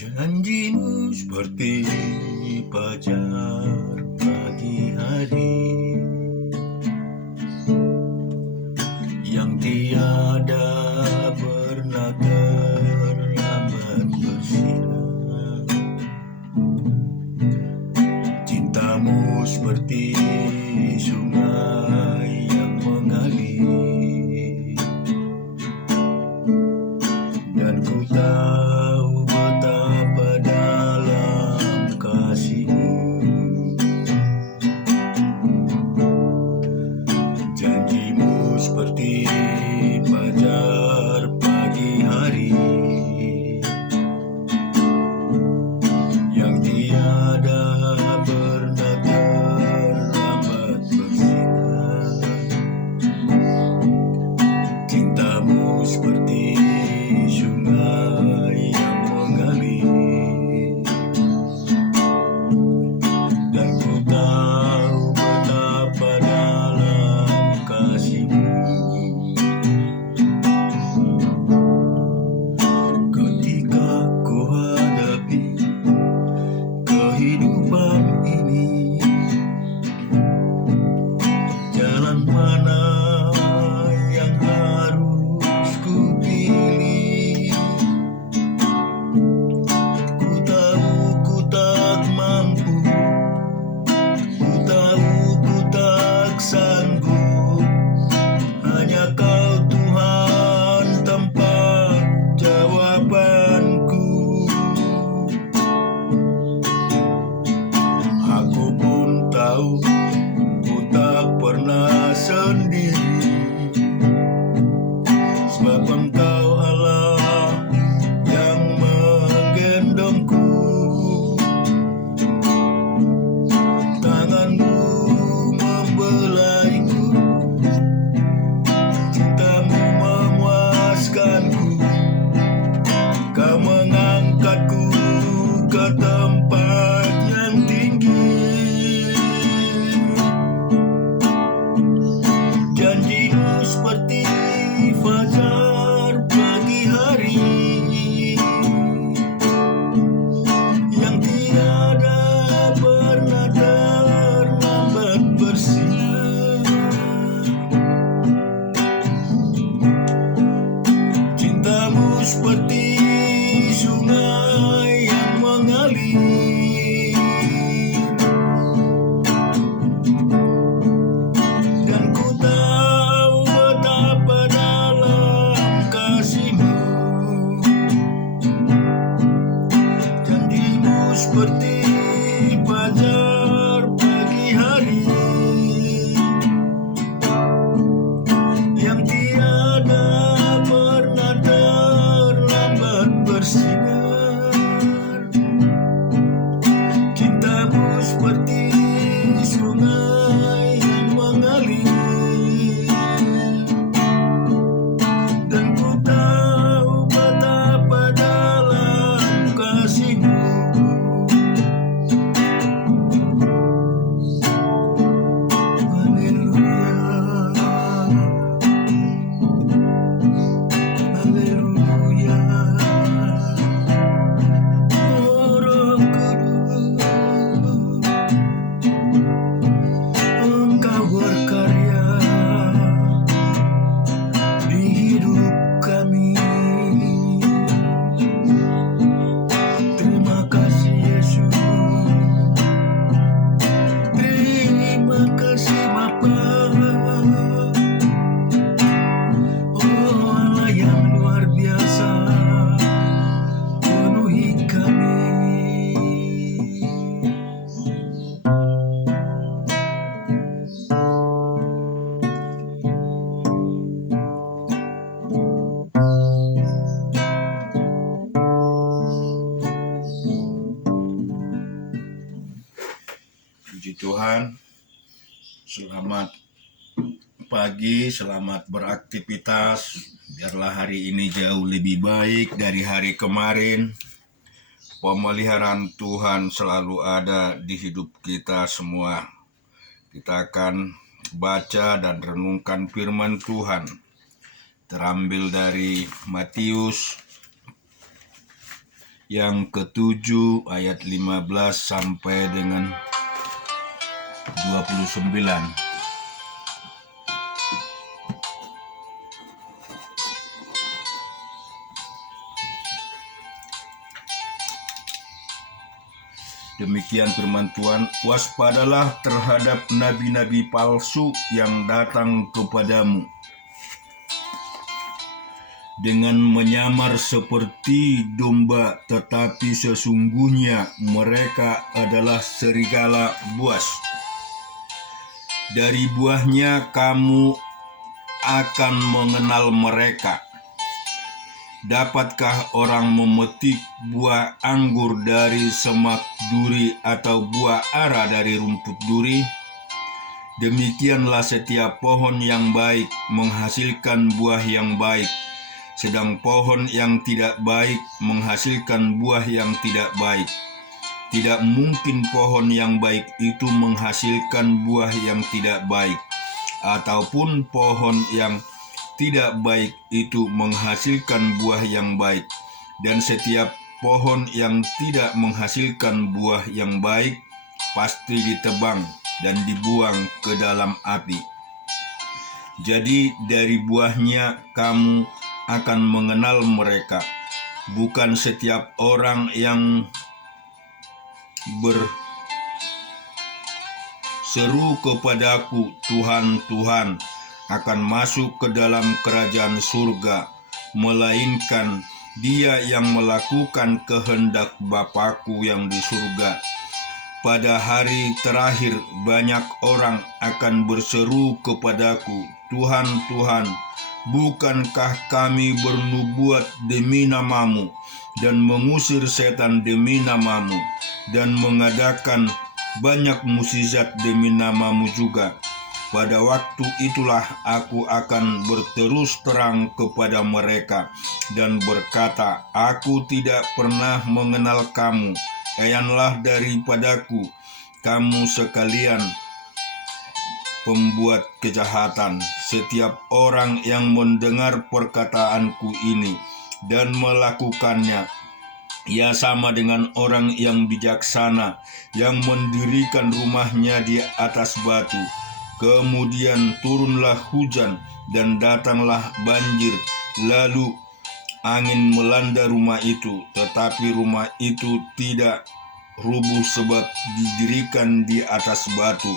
Janjimu seperti fajar pagi hari yang tiada pernah terlambat bersinar. Cintamu seperti sungai yang mengalir, dan ku tahu betapa dalam kasihmu. Janjimu seperti fajar pagi hari yang tiada pernah terlambat bersinar. Cintamu seperti sungai yang mengalir, dan ku tahu betapa dalam kasihmu. Ketika ku hadapi kehidupan ini, jalan mana yang harus ku pilih? Ku tahu ku tak mampu, ku tahu ku tak sanggup. Hanya Kau Tuhan tempat jawabanku. Aku pun tahu ku tak pernah sendiri, sebab Engkau Allah yang menggendongku. Tanganmu membelaiku, cintamu memuaskanku. Kau mengangkatku ke tempat yang tinggi. Janjimu seperti fajar pagi hari yang tiada pernah terlambat bersinar. Cintamu seperti sungai yang mengalir, dan ku tahu betapa dalam kasihmu. Janjimu seperti fajar pagi hari yang tiada pernah terlambat bersinar. Cintamu seperti sungai yang mengalir, dan ku tahu betapa dalam kasihmu. Haleluya, haleluya. Oh Roh Kudus, Engkau berkarya di hidup kami. Terima kasih Yesus, terima kasih Bapa. Oh Allah yang luar biasa, penuhi kami. Puji Tuhan, selamat pagi, selamat beraktivitas. Biarlah hari ini jauh lebih baik dari hari kemarin. Pemeliharaan Tuhan selalu ada di hidup kita semua. Kita akan baca dan renungkan firman Tuhan terambil dari Matius yang ke-7 ayat 15 sampai dengan 29. Demikian firman Tuhan, waspadalah terhadap nabi-nabi palsu yang datang kepadamu dengan menyamar seperti domba, tetapi sesungguhnya mereka adalah serigala buas. Dari buahnya kamu akan mengenal mereka. Dapatkah orang memetik buah anggur dari semak duri atau buah ara dari rumput duri? Demikianlah setiap pohon yang baik menghasilkan buah yang baik, sedang pohon yang tidak baik menghasilkan buah yang tidak baik. Tidak mungkin pohon yang baik itu menghasilkan buah yang tidak baik, ataupun pohon yang tidak baik itu menghasilkan buah yang baik. Dan setiap pohon yang tidak menghasilkan buah yang baik pasti ditebang dan dibuang ke dalam api. Jadi dari buahnya kamu akan mengenal mereka. Bukan setiap orang yang berseru kepadaku, Tuhan, Tuhan, akan masuk ke dalam kerajaan surga, melainkan dia yang melakukan kehendak Bapa-Ku yang di surga. Pada hari terakhir banyak orang akan berseru kepadaku, Tuhan, Tuhan, bukankah kami bernubuat demi namamu dan mengusir setan demi namamu dan mengadakan banyak mukjizat demi namamu juga? Pada waktu itulah aku akan berterus terang kepada mereka dan berkata, aku tidak pernah mengenal kamu. Eyanlah daripadaku, kamu sekalian pembuat kejahatan. Setiap orang yang mendengar perkataanku ini dan melakukannya, ia sama dengan orang yang bijaksana yang mendirikan rumahnya di atas batu. Kemudian turunlah hujan dan datanglah banjir, lalu angin melanda rumah itu, tetapi rumah itu tidak rubuh sebab didirikan di atas batu.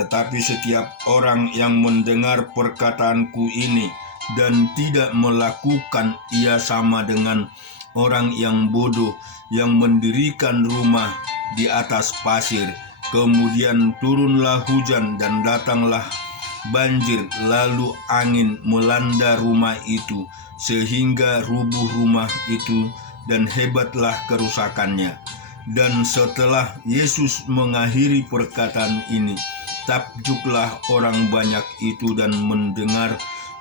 Tetapi setiap orang yang mendengar perkataanku ini dan tidak melakukan, ia sama dengan orang yang bodoh yang mendirikan rumah di atas pasir. Kemudian turunlah hujan dan datanglah banjir, lalu angin melanda rumah itu, sehingga rubuh rumah itu dan hebatlah kerusakannya. Dan setelah Yesus mengakhiri perkataan ini, takjublah orang banyak itu dan mendengar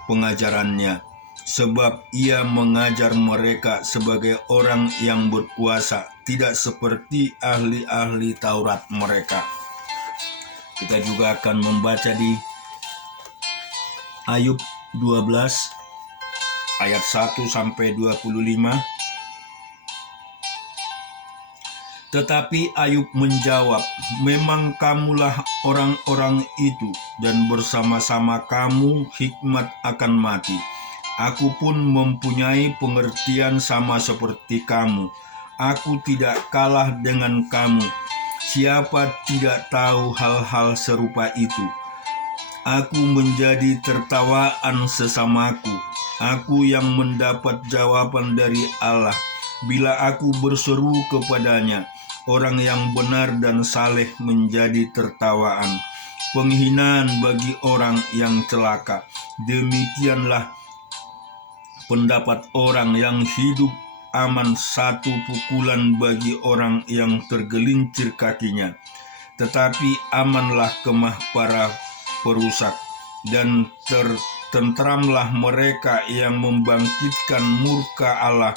pengajarannya, sebab ia mengajar mereka sebagai orang yang berkuasa, tidak seperti ahli-ahli Taurat mereka. Kita juga akan membaca di Ayub 12 ayat 1 sampai 25. Tetapi Ayub menjawab, memang kamulah orang-orang itu, dan bersama-sama kamu hikmat akan mati. Aku pun mempunyai pengertian sama seperti kamu. Aku tidak kalah dengan kamu. Siapa tidak tahu hal-hal serupa itu? Aku menjadi tertawaan sesamaku. Aku yang mendapat jawaban dari Allah. Bila aku berseru kepadanya, orang yang benar dan saleh menjadi tertawaan. Penghinaan bagi orang yang celaka. Demikianlah pendapat orang yang hidup aman, satu pukulan bagi orang yang tergelincir kakinya. Tetapi amanlah kemah para perusak, dan tertentramlah mereka yang membangkitkan murka Allah,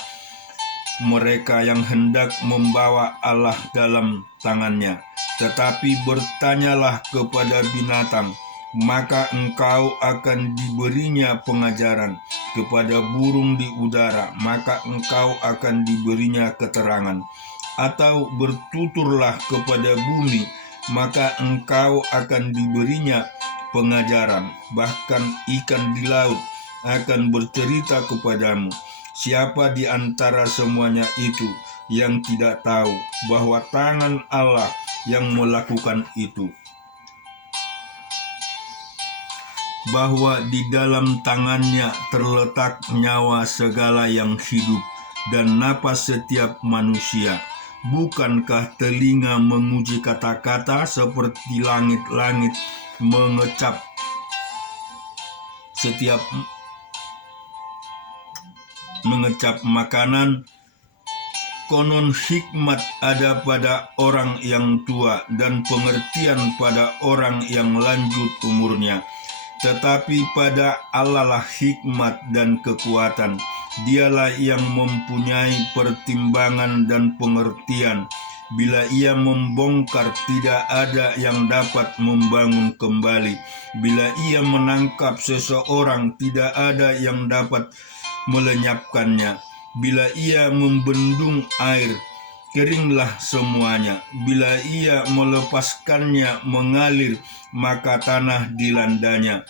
mereka yang hendak membawa Allah dalam tangannya. Tetapi bertanyalah kepada binatang, maka engkau akan diberinya pengajaran. kepada burung di udara, maka engkau akan diberinya keterangan. Atau bertuturlah kepada bumi, maka engkau akan diberinya pengajaran. Bahkan ikan di laut akan bercerita kepadamu. Siapa di antara semuanya itu yang tidak tahu bahwa tangan Allah yang melakukan itu? Bahwa di dalam tangannya terletak nyawa segala yang hidup dan napas setiap manusia. Bukankah telinga menguji kata-kata seperti langit-langit mengecap makanan? Konon hikmat ada pada orang yang tua dan pengertian pada orang yang lanjut umurnya. Tetapi pada Allah lah hikmat dan kekuatan. Dialah yang mempunyai pertimbangan dan pengertian. Bila ia membongkar, tidak ada yang dapat membangun kembali. Bila ia menangkap seseorang, tidak ada yang dapat melenyapkannya. Bila ia membendung air, keringlah semuanya. Bila ia melepaskannya mengalir, maka tanah dilandanya.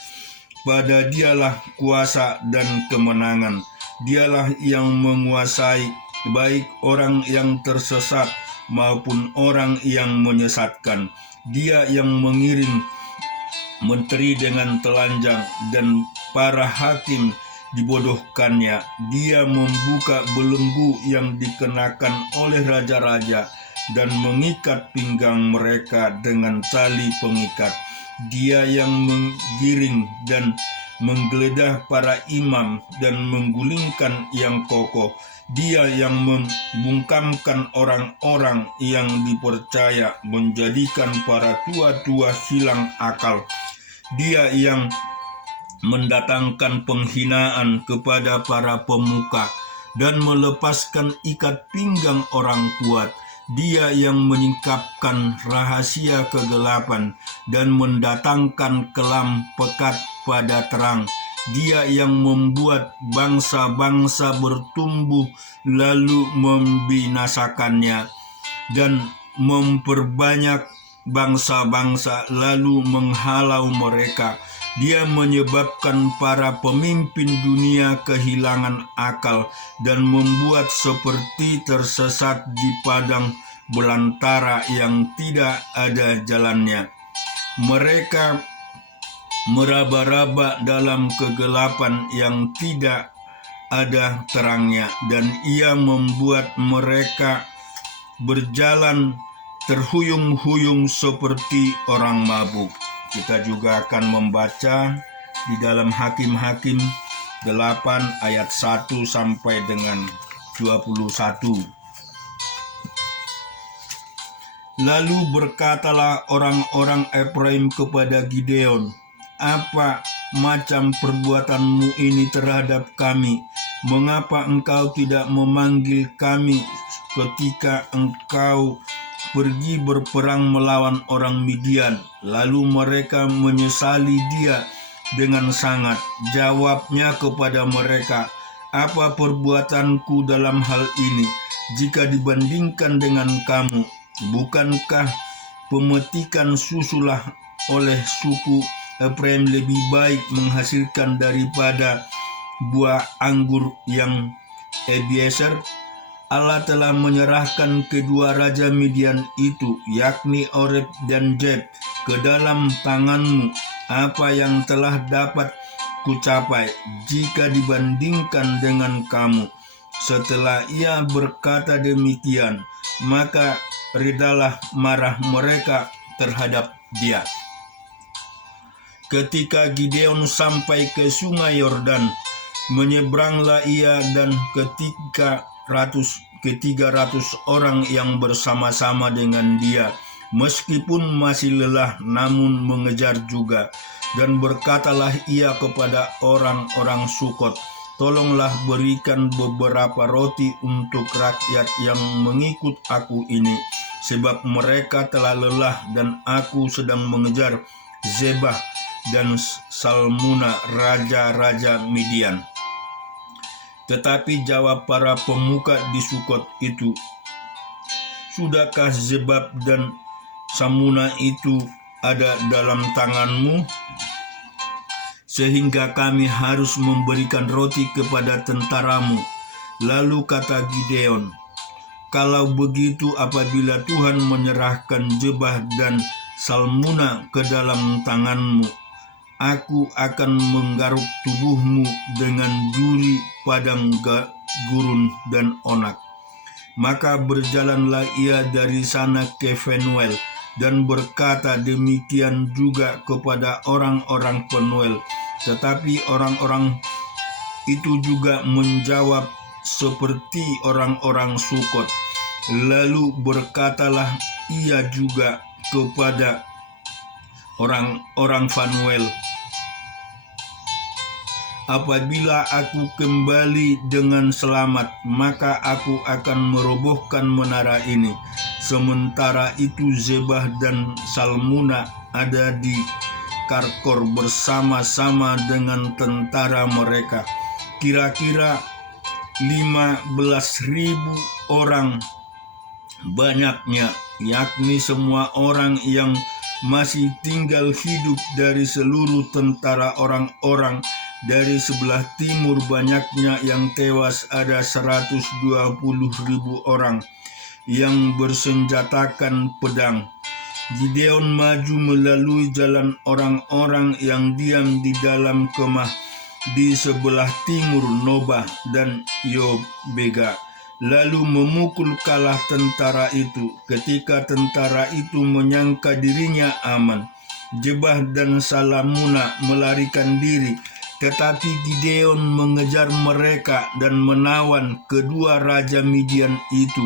Pada dialah kuasa dan kemenangan. Dialah yang menguasai baik orang yang tersesat maupun orang yang menyesatkan. Dia yang mengiring menteri dengan telanjang dan para hakim dibodohkannya. Dia membuka belenggu yang dikenakan oleh raja-raja dan mengikat pinggang mereka dengan tali pengikat. Dia yang menggiring dan menggeledah para imam dan menggulingkan yang kokoh. Dia yang membungkamkan orang-orang yang dipercaya, menjadikan para tua-tua hilang akal. Dia yang mendatangkan penghinaan kepada para pemuka dan melepaskan ikat pinggang orang kuat. Dia yang menyingkapkan rahasia kegelapan dan mendatangkan kelam pekat pada terang. Dia yang membuat bangsa-bangsa bertumbuh lalu membinasakannya, dan memperbanyak bangsa-bangsa lalu menghalau mereka. Dia menyebabkan para pemimpin dunia kehilangan akal dan membuat seperti tersesat di padang belantara yang tidak ada jalannya. Mereka meraba-raba dalam kegelapan yang tidak ada terangnya, dan ia membuat mereka berjalan terhuyung-huyung seperti orang mabuk. Kita juga akan membaca di dalam Hakim-Hakim 8 ayat 1 sampai dengan 21. Lalu berkatalah orang-orang Efraim kepada Gideon, "Apa macam perbuatanmu ini terhadap kami? Mengapa engkau tidak memanggil kami ketika engkau pergi berperang melawan orang Midian?" Lalu mereka menyesali dia dengan sangat. Jawabnya kepada mereka, "Apa perbuatanku dalam hal ini jika dibandingkan dengan kamu? Bukankah pemetikan susulah oleh suku Efraim lebih baik menghasilkan daripada buah anggur yang Ebiezer? Allah telah menyerahkan kedua raja Midian itu, yakni Oreb dan Zeb, ke dalam tanganmu. Apa yang telah dapat kucapai jika dibandingkan dengan kamu?" Setelah ia berkata demikian, maka redalah marah mereka terhadap dia. Ketika Gideon sampai ke sungai Yordan, menyeberanglah ia dan ke 300 orang yang bersama-sama dengan dia, meskipun masih lelah namun mengejar juga. Dan berkatalah ia kepada orang-orang Sukot, "Tolonglah berikan beberapa roti untuk rakyat yang mengikut aku ini, sebab mereka telah lelah dan aku sedang mengejar Zebah dan Salmuna, raja-raja Midian." Tetapi jawab para pemuka di Sukot itu, "Sudahkah Zebab dan Salmuna itu ada dalam tanganmu, sehingga kami harus memberikan roti kepada tentaramu?" Lalu kata Gideon, "Kalau begitu, apabila Tuhan menyerahkan Zebah dan Salmuna ke dalam tanganmu, aku akan menggaruk tubuhmu dengan duri padang gurun dan onak." Maka berjalanlah ia dari sana ke Penuel, dan berkata demikian juga kepada orang-orang Penuel. Tetapi orang-orang itu juga menjawab seperti orang-orang Sukot. Lalu berkatalah ia juga kepada orang-orang Penuel, "Apabila aku kembali dengan selamat, maka aku akan merobohkan menara ini." Sementara itu Zebah dan Salmuna ada di Karkor bersama-sama dengan tentara mereka, kira-kira 15.000 orang banyaknya, yakni semua orang yang masih tinggal hidup dari seluruh tentara orang-orang dari sebelah timur. Banyaknya yang tewas ada 120.000 orang yang bersenjatakan pedang. Gideon maju melalui jalan orang-orang yang diam di dalam kemah di sebelah timur Nobah dan Yobega, lalu memukul kalah tentara itu. Ketika tentara itu menyangka dirinya aman, Zebah dan Salmuna melarikan diri, tetapi Gideon mengejar mereka dan menawan kedua raja Midian itu,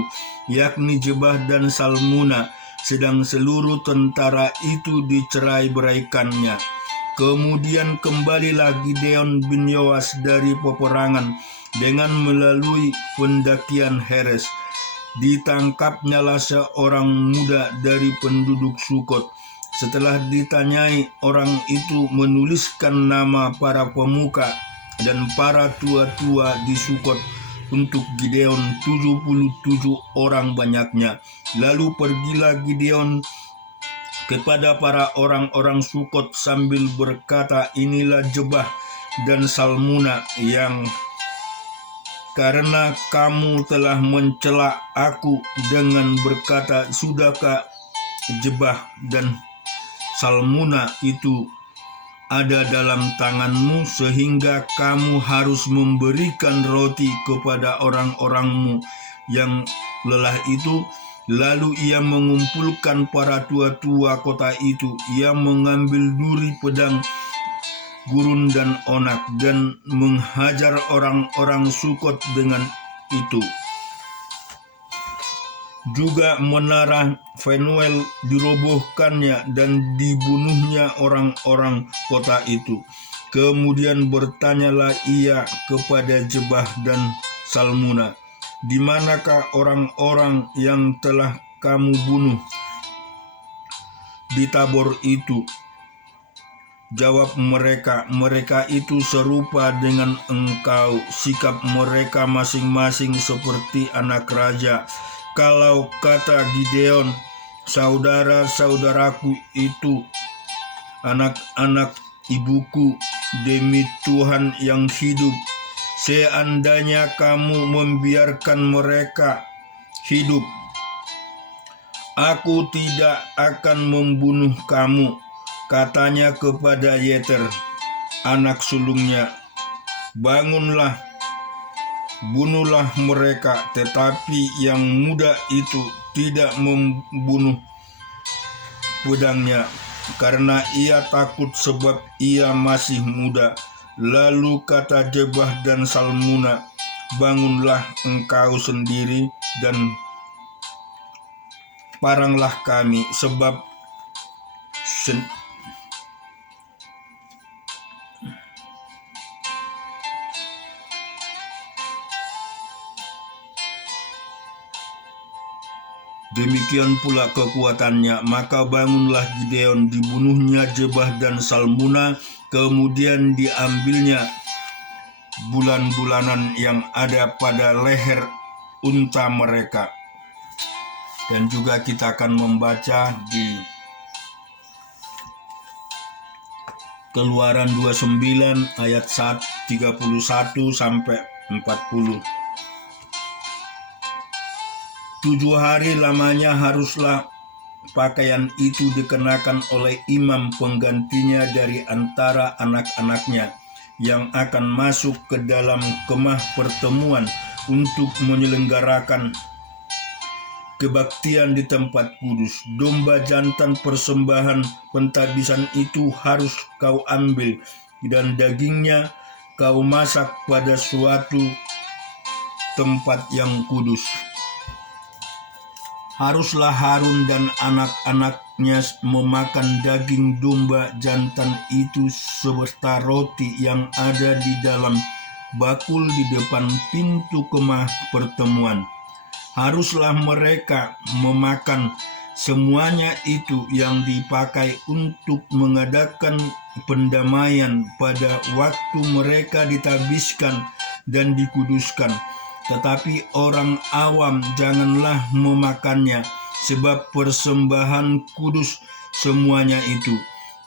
yakni Zebah dan Salmuna, sedang seluruh tentara itu dicerai-beraikannya. Kemudian kembalilah Gideon bin Yoas dari peperangan dengan melalui pendakian Heres. Ditangkapnyalah seorang muda dari penduduk Sukot. Setelah ditanyai, orang itu menuliskan nama para pemuka dan para tua-tua di Sukot untuk Gideon, 77 orang banyaknya. Lalu pergilah Gideon kepada para orang-orang Sukot sambil berkata, "Inilah Zebah dan Salmuna yang karena kamu telah mencela aku dengan berkata, 'Sudahkah Zebah dan Salmuna itu ada dalam tanganmu, sehingga kamu harus memberikan roti kepada orang-orangmu yang lelah itu?' Lalu ia mengumpulkan para tua-tua kota itu. Ia mengambil duri pedang gurun dan onak dan menghajar orang-orang Sukot dengan itu. Juga menara Penuel dirobohkannya dan dibunuhnya orang-orang kota itu. Kemudian bertanyalah ia kepada Zebah dan Salmuna, "Di manakah orang-orang yang telah kamu bunuh di Tabor itu?" Jawab mereka, "Mereka itu serupa dengan engkau, sikap mereka masing-masing seperti anak raja." Kalau kata Gideon, "Saudara-saudaraku itu anak-anak ibuku, demi Tuhan yang hidup, seandainya kamu membiarkan mereka hidup, aku tidak akan membunuh kamu." Katanya kepada Yeter, anak sulungnya, "Bangunlah, bunuhlah mereka." Tetapi yang muda itu tidak membunuh pedangnya, karena ia takut sebab ia masih muda. Lalu kata Zebah dan Salmuna, "Bangunlah engkau sendiri dan paranglah kami, sebab demikian pula kekuatannya." Maka bangunlah Gideon, dibunuhnya Zebah dan Salmuna, kemudian diambilnya bulan-bulanan yang ada pada leher unta mereka. Dan juga kita akan membaca di Keluaran 29 ayat 31 sampai 40. 7 hari lamanya haruslah pakaian itu dikenakan oleh imam penggantinya dari antara anak-anaknya yang akan masuk ke dalam kemah pertemuan untuk menyelenggarakan kebaktian di tempat kudus. Domba jantan persembahan pentabisan itu harus kau ambil, dan dagingnya kau masak pada suatu tempat yang kudus. Haruslah Harun dan anak-anaknya memakan daging domba jantan itu serta roti yang ada di dalam bakul di depan pintu kemah pertemuan. Haruslah mereka memakan semuanya itu yang dipakai untuk mengadakan pendamaian pada waktu mereka ditabiskan dan dikuduskan. Tetapi orang awam janganlah memakannya, sebab persembahan kudus semuanya itu.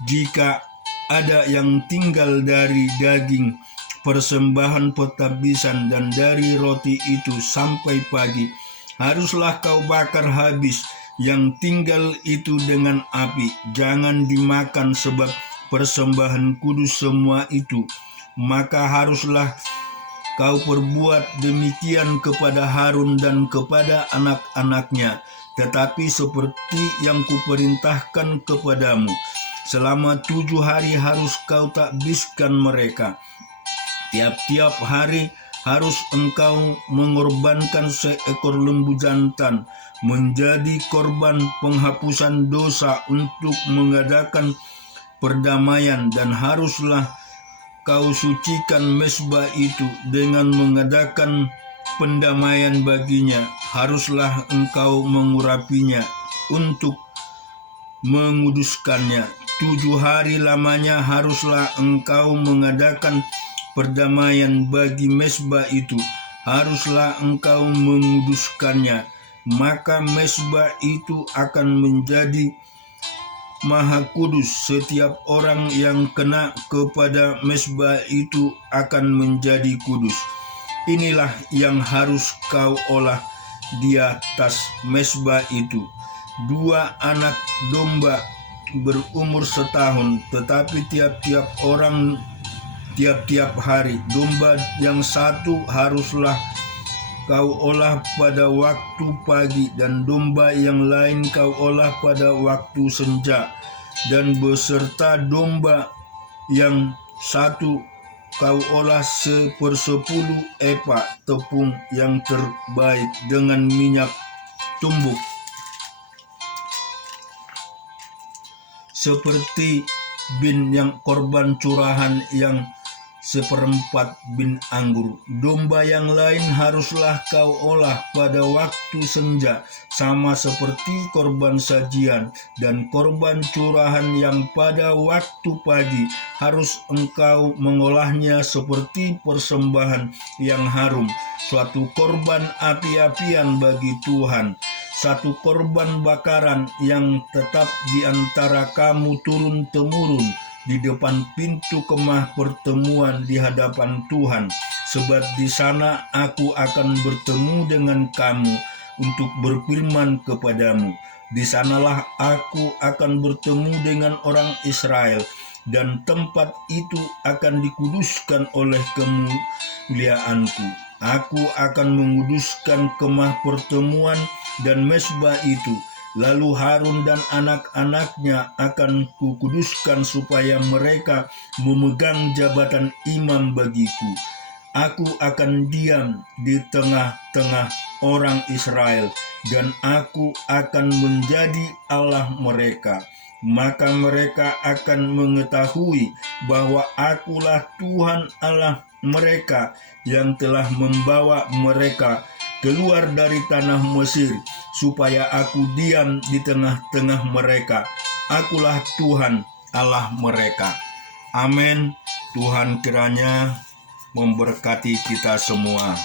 Jika ada yang tinggal dari daging persembahan pentabisan dan dari roti itu sampai pagi, haruslah kau bakar habis yang tinggal itu dengan api. Jangan dimakan, sebab persembahan kudus semua itu. Maka haruslah kau perbuat demikian kepada Harun dan kepada anak-anaknya, tetapi seperti yang kuperintahkan kepadamu. Selama 7 hari harus kau takbiskan mereka. Tiap-tiap hari harus engkau mengorbankan seekor lembu jantan menjadi korban penghapusan dosa untuk mengadakan perdamaian, dan haruslah kau sucikan mezbah itu dengan mengadakan pendamaian baginya. Haruslah engkau mengurapinya untuk menguduskannya. 7 hari lamanya haruslah engkau mengadakan perdamaian bagi mezbah itu. Haruslah engkau menguduskannya. Maka mezbah itu akan menjadi Maha Kudus. Setiap orang yang kena kepada mezbah itu akan menjadi kudus. Inilah yang harus kau olah di atas mezbah itu: 2 anak domba berumur setahun, tetapi tiap-tiap hari. Domba yang satu haruslah kau olah pada waktu pagi, dan domba yang lain kau olah pada waktu senja, dan beserta domba yang satu kau olah 1/10 epa tepung yang terbaik dengan minyak tumbuk, seperti bin yang korban curahan yang 1/4 bin anggur. Domba yang lain haruslah kau olah pada waktu senja, sama seperti korban sajian, dan korban curahan yang pada waktu pagi harus engkau mengolahnya seperti persembahan yang harum, suatu korban api-apian bagi Tuhan, satu korban bakaran yang tetap di antara kamu turun-temurun di depan pintu kemah pertemuan di hadapan Tuhan. Sebab di sana aku akan bertemu dengan kamu untuk berfirman kepadamu. Di sanalah aku akan bertemu dengan orang Israel, dan tempat itu akan dikuduskan oleh kemuliaanku. Aku akan menguduskan kemah pertemuan dan mezbah itu. Lalu Harun dan anak-anaknya akan kukuduskan supaya mereka memegang jabatan imam bagiku. Aku akan diam di tengah-tengah orang Israel, dan aku akan menjadi Allah mereka. Maka mereka akan mengetahui bahwa akulah Tuhan Allah mereka yang telah membawa mereka keluar dari tanah Mesir, supaya aku diam di tengah-tengah mereka. Akulah Tuhan Allah mereka. Amin. Tuhan kiranya memberkati kita semua.